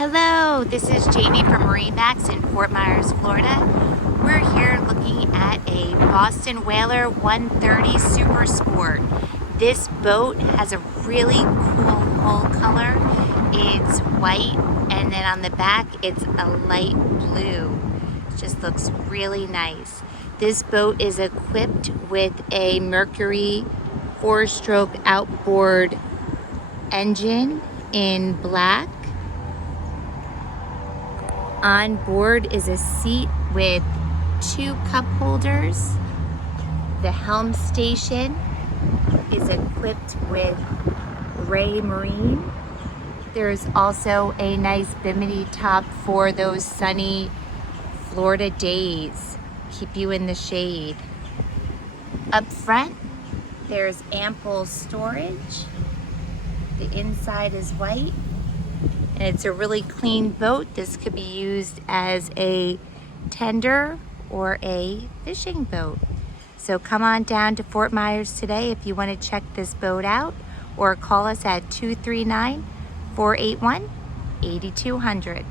Hello, this is Jamie from MarineMax in Fort Myers, Florida. We're here looking at a Boston Whaler 130 Super Sport. This boat has a really cool hull color. It's white, and then on the back it's a light blue. It just looks really nice. This boat is equipped with a Mercury FourStroke outboard engine in black. On board is a seat with 2 cup holders. The helm station is equipped with gray marine. There's also a nice bimini top for those sunny Florida days. Keep you in the shade. Up front, there's ample storage. The inside is white. And it's a really clean boat. This could be used as a tender or a fishing boat. So come on down to Fort Myers today if you want to check this boat out, or call us at 239-481-8200.